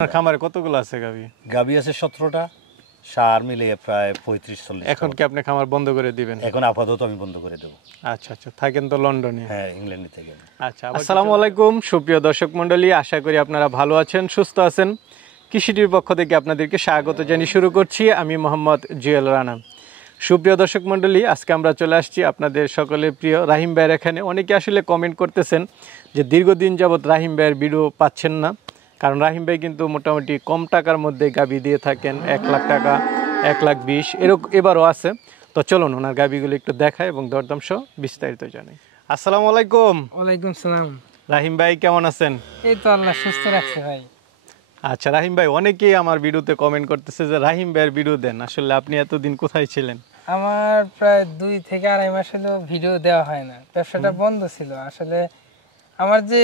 খামারে কতগুলো আছে গাবি? গাবি আছে 17টা, সার মিলিয়ে প্রায় 35-40। এখন কি আপনি খামার বন্ধ করে দিবেন? এখন আপাতত আমি বন্ধ করে দেব। আচ্ছা আচ্ছা, থাকেন তো লন্ডনে? হ্যাঁ, ইংল্যান্ডে থেকে। আচ্ছা, আসসালামু আলাইকুম সুপ্রিয় দর্শক মণ্ডলী, আশা করি আপনারা ভালো আছেন, সুস্থ আছেন। কৃষিটির পক্ষ থেকে আপনাদেরকে স্বাগত জানিয়ে শুরু করছি আমি মোহাম্মদ জুয়েল রানা। সুপ্রিয় দর্শক মণ্ডলী, আজকে আমরা চলে আসছি আপনাদের সকলের প্রিয় রাহিম ভাইয়ের এখানে। অনেকে আসলে কমেন্ট করতেছেন যে দীর্ঘদিন যাবৎ রাহিম ভাইয়ের ভিডিও পাচ্ছেন না, কারণ রাহিম ভাই কিন্তু মোটামুটি কম টাকার মধ্যে গাবি দিয়ে থাকেন, 1 লাখ টাকা, 1,20,000 এরকম এবারও আছে। তো চলুন ওনার গাবিগুলো একটু দেখায় এবং দরদাম সহ বিস্তারিত জানাই। আসসালামু আলাইকুম। ওয়ালাইকুম সালাম। রাহিম ভাই কেমন আছেন? এই তো আল্লাহ সুস্থ রাখছে ভাই। আচ্ছা রাহিম ভাই, অনেকেই আমার ভিডিওতে কমেন্ট করতেছে যে রাহিম ভাইয়ের ভিডিও দেন, আসলে আপনি এতদিন কোথায় ছিলেন? আমার প্রায় 2 থেকে আড়াই মাস হলো ভিডিও দেওয়া হয় না, ব্যবসাটা বন্ধ ছিল। আসলে আমার যে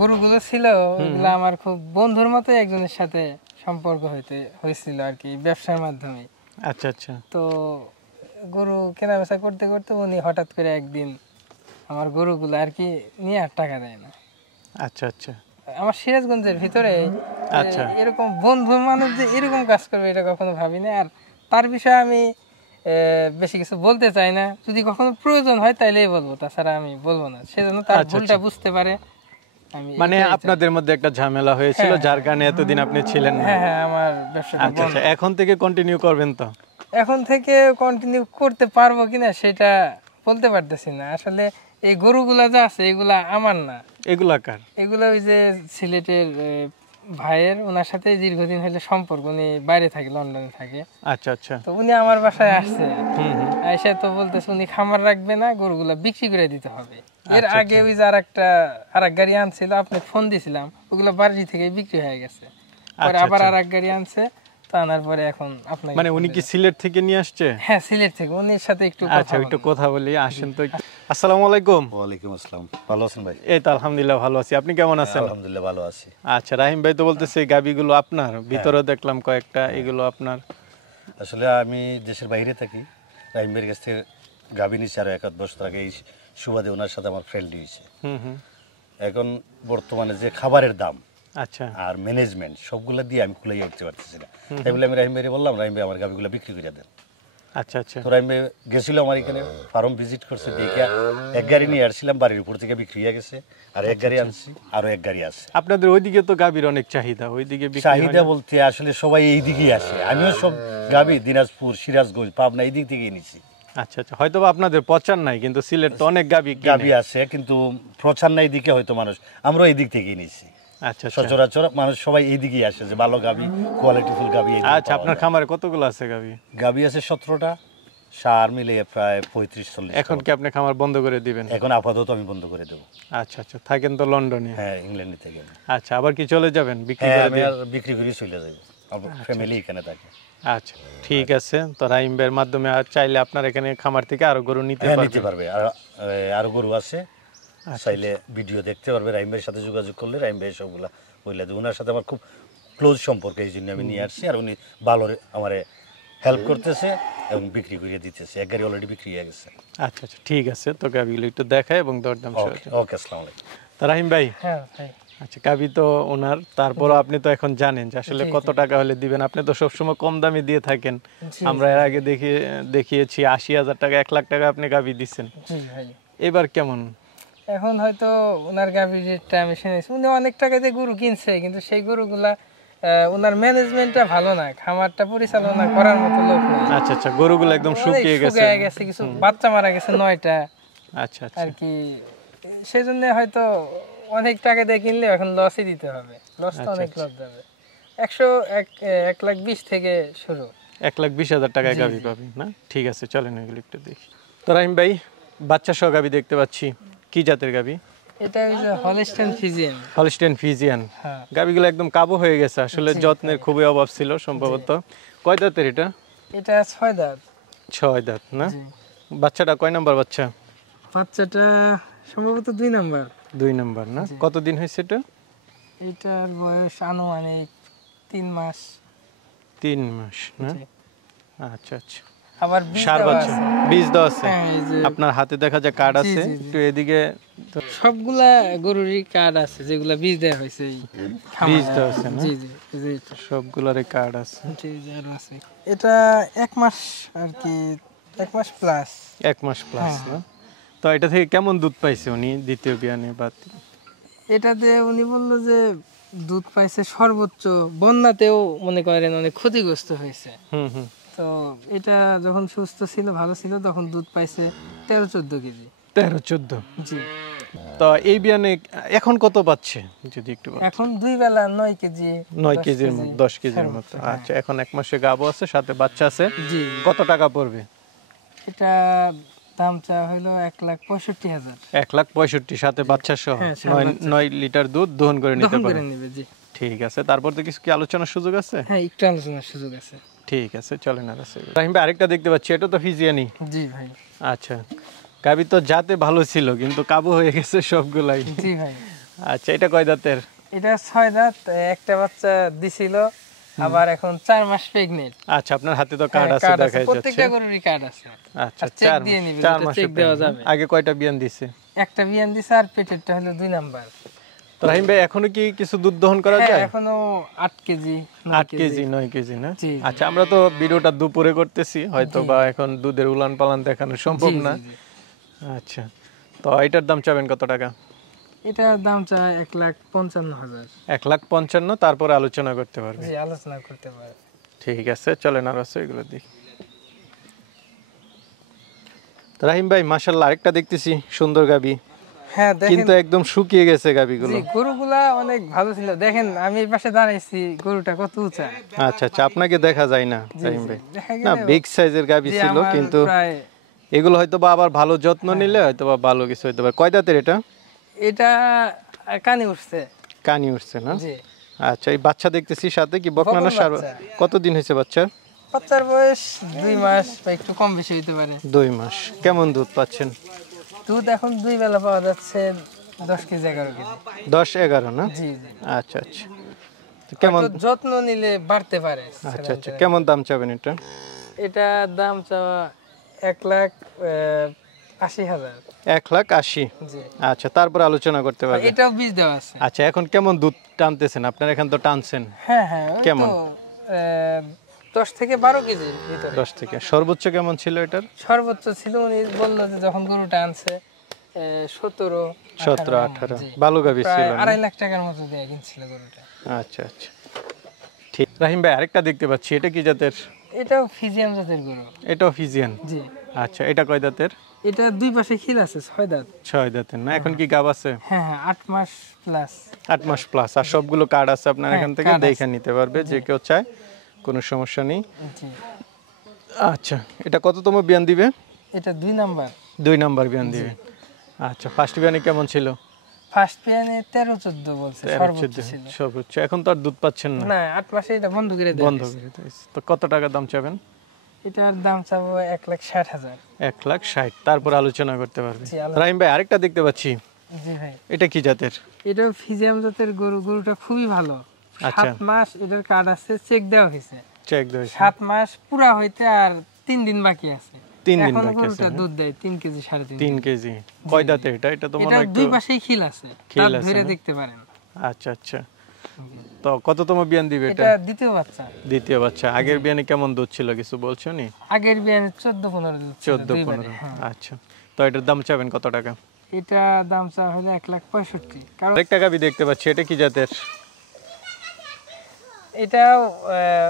গরুগুলো ছিল ওগুলো আমার খুব বন্ধুর মতো একজনের সাথে সম্পর্ক হয়েছিল আর কি, ব্যবসার মাধ্যমে। আচ্ছা আচ্ছা। তো গরু কেনাবেচা করতে করতে উনি হঠাৎ করে একদিন আমার গরুগুলো আর কি নিয়ে আর টাকা দেয় না। আচ্ছা আচ্ছা। আমার সিরাজগঞ্জের ভিতরে আচ্ছা, এরকম বন্ধু মানুষ যে এরকম কাজ করবে এটা কখনো ভাবিনি। আর তার বিষয়ে আমি বেশি কিছু বলতে চাই না, যদি কখনো প্রয়োজন হয় তাইলেই বলবো, তাছাড়া আমি বলবো না। সেজন্য তার ভুলটা বুঝতে পারে। আমি মানে আপনাদের মধ্যে একটা ঝামেলা হয়েছিল যার কারণে এতদিন আপনি ছিলেন না। হ্যাঁ হ্যাঁ, আমার ব্যবসাটা আচ্ছা আচ্ছা, এখন থেকে কন্টিনিউ করবেন তো? এখন থেকে কন্টিনিউ করতে পারবো কিনা সেটা বলতে পারতেছি না। আসলে এই গরুগুলা যা আছে এগুলা আমার না। এগুলা কার? এগুলা ওই যে সিলেটের ভাইয়ের, ওনার সাথে দীর্ঘদিন হলে সম্পর্ক। উনি বাইরে থাকে, লন্ডনে থাকে। আচ্ছা আচ্ছা। তো উনি আমার বাসায় আসছে, আইসা তো বলতেছে উনি খামার রাখবে না, গরুগুলা বিক্রি করে দিতে হবে। এর আগে ওই যে আরেক গাড়ি আনছিল, আপনি ফোন দিছিলাম, ওগুলো বাড়ি থেকে বিক্রি হয়ে গেছে। পরে আবার আরেক গাড়ি আনছে, তো আনার পরে এখন আপনাকে। মানে উনি কি সিলেট থেকে নিয়ে আসছে? হ্যাঁ, সিলেট থেকে। উনির সাথে একটু কথা বলি, আসেন তো। আসসালামু আলাইকুম। ওয়ালাইকুম আসসালাম। ভালো আছেন ভাই? এই তো আলহামদুলিল্লাহ ভালো আছি, আপনি কেমন আছেন? আলহামদুলিল্লাহ ভালো আছি। আচ্ছা, রাহিম ভাই তো বলতেছে গাবিগুলো আপনার, ভিতরে দেখলাম কয়েকটা, এগুলো আপনার? আসলে আমি দেশের বাইরে থাকি, রাহিম ভাইয়ের কাছ থেকে গাবি নিচ্ছি আরো 1 বছর আগে। এই সুবাদে ওনার সাথে আমার ফ্রেন্ড হয়েছে। এখন বর্তমানে যে খাবারের দাম, আচ্ছা, আর ম্যানেজমেন্ট সবগুলা দিয়ে আমি খুলে উঠতে পারতেছি না। তাই বলে আমি রাহিম ভাইকে বললাম, রাহিম ভাই আমার গাবিগুলো বিক্রি করে দেন। আচ্ছা আচ্ছা। তো রাহিম ভাই গেছিল আমার এখানে, ফার্ম ভিজিট করছে, দেখে 1 গাড়ি নিয়ে আসছিলাম, বাড়ির উপর থেকে বিক্রি হয়ে গেছে। আর 1 গাড়ি আনছি, আরো 1 গাড়ি আছে। আপনাদের ওইদিকে তো গাবির অনেক চাহিদা, ওইদিকে চাহিদা বলতে আসলে সবাই এই দিকেই আসে। আমিও সব গাবি দিনাজপুর, সিরাজগঞ্জ, পাবনা এই দিক থেকেই নিছি। আচ্ছা আচ্ছা, হয়তো আপনাদের প্রচার নাই, কিন্তু সিলেট তো অনেক গাবি আছে, কিন্তু প্রচার নাই দিকে হয়তো মানুষ, আমরা এই দিক থেকেই নিছি। আচ্ছা, সচরাচর মানুষ সবাই এই দিকেই আসে যে ভালো গাবি, কোয়ালিটিফুল গাবি। আচ্ছা, আপনার খামারে কতগুলো আছে গাবি? গাবি আছে 17টা, সার মিলিয়ে প্রায় 35-40। এখন কি আপনি খামার বন্ধ করে দিবেন? এখন আপাতত আমি বন্ধ করে দেব। আচ্ছা আচ্ছা, থাকেন তো লন্ডনে? হ্যাঁ, ইংল্যান্ডে থেকে। আচ্ছা, আবার কি চলে যাবেন? বিক্রি করে আমি আর বিক্রি করে চলে যাব, আমার ফ্যামিলি এখানে থাকে। আচ্ছা ঠিক আছে। তো রাহিম ভাইয়ের মাধ্যমে আর চাইলে আপনার এখানে খামার থেকে আরো গরু নিতে পারবে। আরো গরু আছে, চাইলে ভিডিও দেখতে পারবে। রাহিম ভাইয়ের সাথে যোগাযোগ করলে রাহিম ভাই সবগুলা বলে দেবে। ওনার সাথে আমার খুব ক্লোজ সম্পর্ক, এই জন্য আমি নিয়ে আসছি। আর উনি ভালো আমার হেল্প করতেছে এবং বিক্রি করে দিতেছে। 1 গাড়ি অলরেডি বিক্রি হয়ে গেছে। আচ্ছা আচ্ছা, ঠিক আছে। তো গাবিগুলো একটু দেখায় এবং দরদাম সহ। ওকে, আসসালামু আলাইকুম। তো রাহিম ভাই, হ্যাঁ ভাই, আচ্ছা, গাবি তো ওনার, তারপর আপনি তো এখন জানেন যে আসলে কত টাকা হলে দিবেন। আপনি তো সবসময় কম দামে দিয়ে থাকেন। আমরা এর আগে দেখিয়েছি 80,000 টাকা, 1 লাখ টাকা আপনি গাবি দিচ্ছেন। এবার কেমন? এখন হয়তো ওনার গাবির রেটটা আমি শুনেছি, উনি অনেক টাকা দিয়ে গরু কিনছে, কিন্তু সেই গরুগুলা ওনার ম্যানেজমেন্টটা ভালো না, খামারটা পরিচালনা করার মতো লোক নেই। আচ্ছা আচ্ছা, গরুগুলো একদম শুকিয়ে গেছে, কিছু বাচ্চা মারা গেছে 9টা। আচ্ছা আচ্ছা, আর কি সেই জন্য হয়তো অনেক টাকা দিয়ে কিনলে এখন লসই দিতে হবে। লসটা অনেক লস যাবে। 1,20,000 থেকে শুরু। 1,20,000 টাকায় গাবি পাবেন না? ঠিক আছে, চলেন এগুলো একটু দেখি। তো রাহিম ভাই, বাচ্চা সহ গাবি দেখতে পাচ্ছি, কি জাতের গাবি? এটা হচ্ছে হলস্টেইন ফ্রিজিয়ান। Holstein Friesian. গাবিগুলো একদম কাবু হয়ে গেছে, আসলে যত্নের খুবই অভাব ছিল সম্ভবত। কয় দাঁতের এটা? এটা 6 দাঁত। 6 দাঁত না? বাচ্চাটা কয় নাম্বার বাচ্চা? বাচ্চাটা সম্ভবত 2 নাম্বার। 2 নাম্বার না? কতদিন হয়েছে এটা? এটার বয়স আনুমানিক 3 মাস। 3 মাস না? আচ্ছা আচ্ছা। আবার সার বাচ্চা বীজ দেওয়া আছে হ্যাঁ, এই যে আপনার হাতে দেখা যায় কার্ড আছে একটু এদিকে সবগুলা গরুরই কার্ড আছে যেগুলা বীজ দেওয়া হয়েছে এই খামারে। বীজ দেওয়া আছে না জি জি এই যে এটা। সবগুলোরই কার্ড আছে জি জি আরো আছে এটা 1 মাস আর কি 1 মাস প্লাস 1 মাস প্লাস না তো এটা থেকে কেমন দুধ পাইছে উনি দ্বিতীয় বিয়ানে বা এটাতে উনি বললো যে দুধ পাইছে সর্বোচ্চ বন্যাতেও মনে করেন অনেক ক্ষতিগ্রস্ত হয়েছে হুম হুম তো এটা যখন সুস্থ ছিল ভালো ছিল তখন দুধ পাইছে 13-14 কেজি 13-14 জি তো এই বিয়ানে এখন কত পাচ্ছে যদি একটু বলেন? এখন 2 বেলা 9 কেজি 9 কেজির মতো 10 কেজির মতো আচ্ছা এখন 1 মাসে গাবও আছে সাথে বাচ্চা আছে জি কত টাকা পড়বে এটা দাম চা হলো 1,65,000 1,65,000 সাথে বাচ্চা সহ হ্যাঁ, সাথে 9 লিটার দুধ দহন করে নিতে দহন করে পারবে নেবে জি ঠিক আছে তারপর তো কিছু কি আলোচনার সুযোগ আছে হ্যাঁ একটু আলোচনার সুযোগ আছে ঠিক আছে চলেন আর আছে রাহিম ভাই আরেকটা দেখতে পাচ্ছি এটা তো ফিজিয়ানি জি ভাই আচ্ছা গাবি তো জাতে ভালো ছিল কিন্তু কাবু হয়ে গেছে সবগুলাই জি ভাই আচ্ছা এটা কয় দাঁতের এটা 6 দাঁত একটা বাচ্চা দিছিল আবার এখন 4 মাস প্রেগন্যান্ট আচ্ছা আপনার হাতে তো কার্ড আছে দেখা যাচ্ছে প্রত্যেকটা গরুরই কার্ড আছে আচ্ছা চেক দিয়ে নিবে 4 মাস চেক দেওয়া যাবে আগে কয়টা বিয়ান দিছে একটা বিয়ান দিছে আর পেটেরটা হলো 2 নাম্বার তো রাহিম ভাই এখনো কি কিছু দুধ দহন করা যায় এখনো 8 কেজি 8 কেজি 9 কেজি না জি, জি। আচ্ছা আমরা তো ভিডিওটা দুপুরে করতেছি হয়তো বা এখন দুধের উলান পালান দেখানো সম্ভব জি, না জি, জি। আচ্ছা তো এটার দাম চাবেন কত টাকা এটার দাম চায় 1,55,000 1,55,000 তারপরে আলোচনা করতে পারবে জি আলোচনা করতে পারে ঠিক আছে চলেন আর আছে এগুলো দেখি তো রাহিম ভাই মাশাআল্লাহ আরেকটা দেখতেছি সুন্দর গাবি হ্যাঁ দেখেন কিন্তু একদম শুকিয়ে গেছে গাবিগুলো জি গরুগুলা অনেক ভালো ছিল দেখেন আমি এই পাশে দাঁড়াইছি গরুটা কত উঁচা আচ্ছা আচ্ছা আপনাকে দেখা যায় না রাহিম ভাই দেখা না গেলে বিগ সাইজের গাবি যে ছিল আমার কিন্তু প্রায় এগুলো হয়তো বা আবার ভালো যত্ন নিলে হয়তো বা ভালো কিছু হইতে পারে কয় দাঁতের এটা এটা কানে উঠছে কানি উঠছে না জি আচ্ছা এই বাচ্চা দেখতেছি সাথে কি বকনা না বকন সার বাচ্চা। কতদিন হয়েছে বাচ্চার বাচ্চার বয়স 2 মাস বা একটু কম বেশি হইতে পারে 2 মাস কেমন দুধ পাচ্ছেন দুধ এখন 2 বেলা পাওয়া যাচ্ছে 10 কেজি 11 কেজি 10-11 না জি জি আচ্ছা আচ্ছা তো কেমন হয়তো যত্ন নিলে বাড়তে পারে আচ্ছা আচ্ছা কেমন দাম চাবেন এটা এটা দাম চাওয়া 1,80,000 1,80,000 জি আচ্ছা তারপর আলোচনা করতে পারবেন এটাও বীজ দেওয়া আছে আচ্ছা এখন কেমন দুধ টানতেছেন আপনার এখান তো টানছেন হ্যাঁ হ্যাঁ ওই কেমন? তো 10 থেকে 12 কেজির ভিতরে 10 থেকে সর্বোচ্চ কেমন ছিল এটার সর্বোচ্চ ছিল উনি বললো যে যখন গরুটা আনছে 17-18 ভালো গাবি ছিল না? 2.5 লাখ টাকার মতো দিয়ে কিনছিল গরুটা আচ্ছা আচ্ছা ঠিক রাহিম ভাই আরেকটা দেখতে পাচ্ছি এটা কি জাতের এটাও ফিজিয়াম জাতের গরু এটাও ফিজিয়ান জি আচ্ছা এটা কয় দাঁতের এটা 2 পাশে খিল আছে 6 দাঁত 6 দাঁতের না এখন কি গাব আছে হ্যাঁ হ্যাঁ 8 মাস প্লাস 8 মাস প্লাস আর সবগুলো কার্ড আছে আপনার এখান থেকে card দেখে নিতে পারবে যে কেউ চায় কোনো সমস্যা নেই জি আচ্ছা এটা কততম বিয়ান দিবে এটা 2 নাম্বার 2 নাম্বার বিয়ান দিবে আচ্ছা ফার্স্ট বিয়ানে কেমন ছিল ফার্স্ট পিয়ানে 13-14 বলছে সর্বোচ্চ ছিল সর্বোচ্চ এখন তো আর দুধ পাচ্ছেন না না 8 মাসে এটা বন্ধ করে দেয় বন্ধ করে দিয়েছে তো কত টাকা দাম চাবেন এটার দাম চাবো 1,60,000 1,60,000 তারপর আলোচনা করতে পারবে জি, রাহিম ভাই আরেকটা দেখতে পাচ্ছি জি ভাই এটা কি জাতের এটাও ফিজিয়াম জাতের গরু গরুটা খুবই ভালো আচ্ছা। 7 মাস এটার কার্ড আছে চেক দেওয়া হয়েছে চেক দিয়েছে 7 মাস পুরা হইতে আর 3 দিন বাকি আছে 3 দিন এখন বাকি আছে গরুটা দুধ দেয় 3 কেজি 3.5 3 কেজি কয় দাঁতের এটা এটা তো মনে এটা হয় একটু দুই পাশেই খিল আছে খিল দাঁত আছে ধরে না? দেখতে পারেন আচ্ছা আচ্ছা তো কততম বিয়ান দিবে এটা এটা দ্বিতীয় বাচ্চা দ্বিতীয় বাচ্চা আগের বিয়ানে কেমন দুধ ছিল কিছু বলছো নি আগের বিয়ানে 14-15 দুধ ছিল 14-15 আচ্ছা তো এটার দাম চাবেন কত টাকা এটা দাম চা হলো 1,65,000 কারণ আরেকটা গাবি দেখতে পাচ্ছি এটা কি জাতের এটাও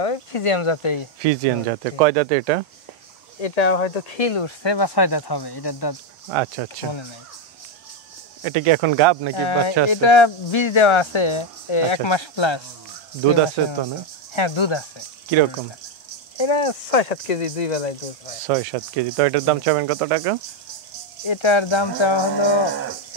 ওই ফিজিয়াম জাতেই ফিজিয়ান জাতের কয় দাঁতে এটা এটা হয়তো খিল উঠছে বা 6 দাঁত হবে এটার দাঁত আচ্ছা আচ্ছা মনে নাই এটা কি এখন গাব নাকি বাচ্চা আছে এটা বীজ দেওয়া আছে 1 মাস প্লাস দুধ আছে তো না হ্যাঁ দুধ আছে কিরকম এটা 6-7 কেজি 2 বেলায় দুধ হয় 6-7 কেজি তো এটার দাম চাবেন কত টাকা এটার দাম চাওয়া হলো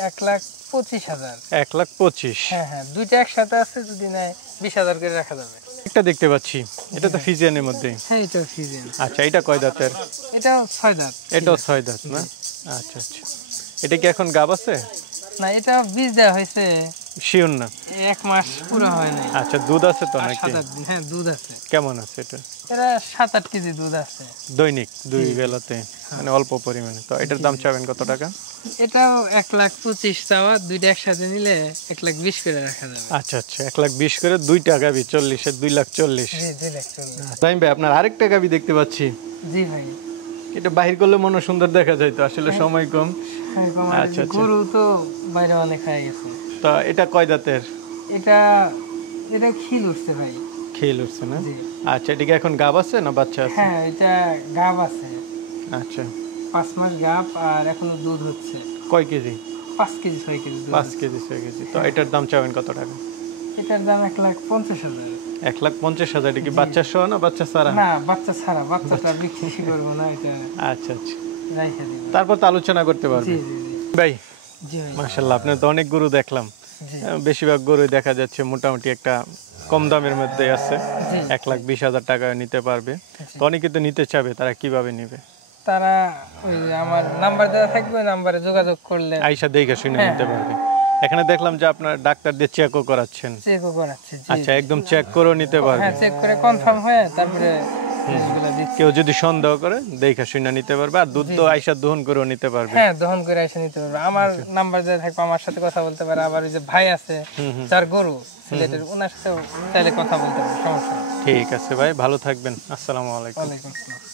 1,25,000 1,25,000 হ্যাঁ হ্যাঁ দুইটা একসাথে আছে যদি নেয় 20,000 করে রাখা যাবে একটা দেখতে পাচ্ছি এটা তো ফিজিয়ানের মধ্যে হ্যাঁ এটা ফিজিয়ান আচ্ছা এটা কয় দাঁতের এটাও 6 দাঁত এটাও 6 দাঁত না আচ্ছা আচ্ছা এটা কি এখন গাব আছে না এটা বীজ দেওয়া হয়েছে শিওর না? 1 মাস পুরো হয় না। আচ্ছা, দুধ আছে তো নাকি? 7-8 দিন, হ্যাঁ দুধ আছে। কেমন আছে এটা? এরা 7-8 কেজি দুধ আছে দৈনিক 2 বেলাতে, মানে অল্প পরিমাণে। তো এটার দাম চাবেন কত টাকা? এটাও 1,25,000 চাওয়া, দুইটা একসাথে নিলে 1,20,000 করে রাখা যাবে। আচ্ছা আচ্ছা, 1,20,000 করে, 2টা গাভী 40 এর 2,40,000। জি 2,40,000। তাই ভাই, আপনার আরেকটা গাভী দেখতে পাচ্ছি। জি ভাই, এটা বাহির করলে মনে হয় সুন্দর দেখা যায়, তো আসলে সময় কম। আচ্ছা আচ্ছা, গরু তো বাইরে অনেক হয়ে গেছে। তো এটা কয় দাঁতের? এটা এটা খিল উঠছে ভাই। খেল উঠছে না? জি। আচ্ছা, এটা কি এখন গাব আছে না বাচ্চা আছে? হ্যাঁ, এটা গাব আছে। আচ্ছা, 5 মাস গাব, আর এখনো দুধ হচ্ছে। কয় কেজি? 5 কেজি 6 কেজি দুধ 5 হচ্ছে। KG 6 KG. তো এটার দাম চাবেন কত টাকা? এটার দাম 1,50,000। 1,50,000। এটা কি বাচ্চা সহ না বাচ্চা ছাড়া? না, বাচ্চা ছাড়া, বাচ্চাটা বিক্রি করবো না, এটা আচ্ছা আচ্ছা, রাইখা দিব। তারপর তো আলোচনা করতে জি পারবে। জি জি ভাই জি ভাই। মাশাআল্লাহ, আপনার তো অনেক গরু দেখলাম। জি বেশিরভাগ গরুই দেখা যাচ্ছে মোটামুটি একটা কম দামের মধ্যে আছে, জি 1,20,000 টাকায় নিতে পারবে। তো অনেকে তো নিতে চাবে, তারা কিভাবে নিবে? তারা ওই যে আমার নাম্বার দেওয়া থাকবে, নাম্বারে যোগাযোগ করলে আইসা দেখে শুনে নিতে পারবে। এখানে দেখলাম যে আপনার ডাক্তার দিয়ে চেকও করাচ্ছেন। চেকও করাচ্ছি। জি আচ্ছা, একদম চেক করেও নিতে পারবে। হ্যাঁ, চেক করে কনফার্ম হয়ে তারপরে জিনিসগুলো দিচ্ছি। কেউ যদি সন্দেহ করে দেখে শুনে নিতে পারবে, আর দুধ তো আইসা দহন করেও নিতে পারবে। হ্যাঁ, দহন করে এসে নিতে পারবে। আমার নাম্বার দেওয়া থাকবে, আমার সাথে কথা বলতে পারে। আবার ওই যে ভাই আছে যার গরু সিলেটের, ওনার সাথেও চাইলে কথা বলতে পারে, সমস্যা নেই। ঠিক আছে ভাই, ভালো থাকবেন। আসসালামু আলাইকুম। ওয়ালাইকুম আসসালাম।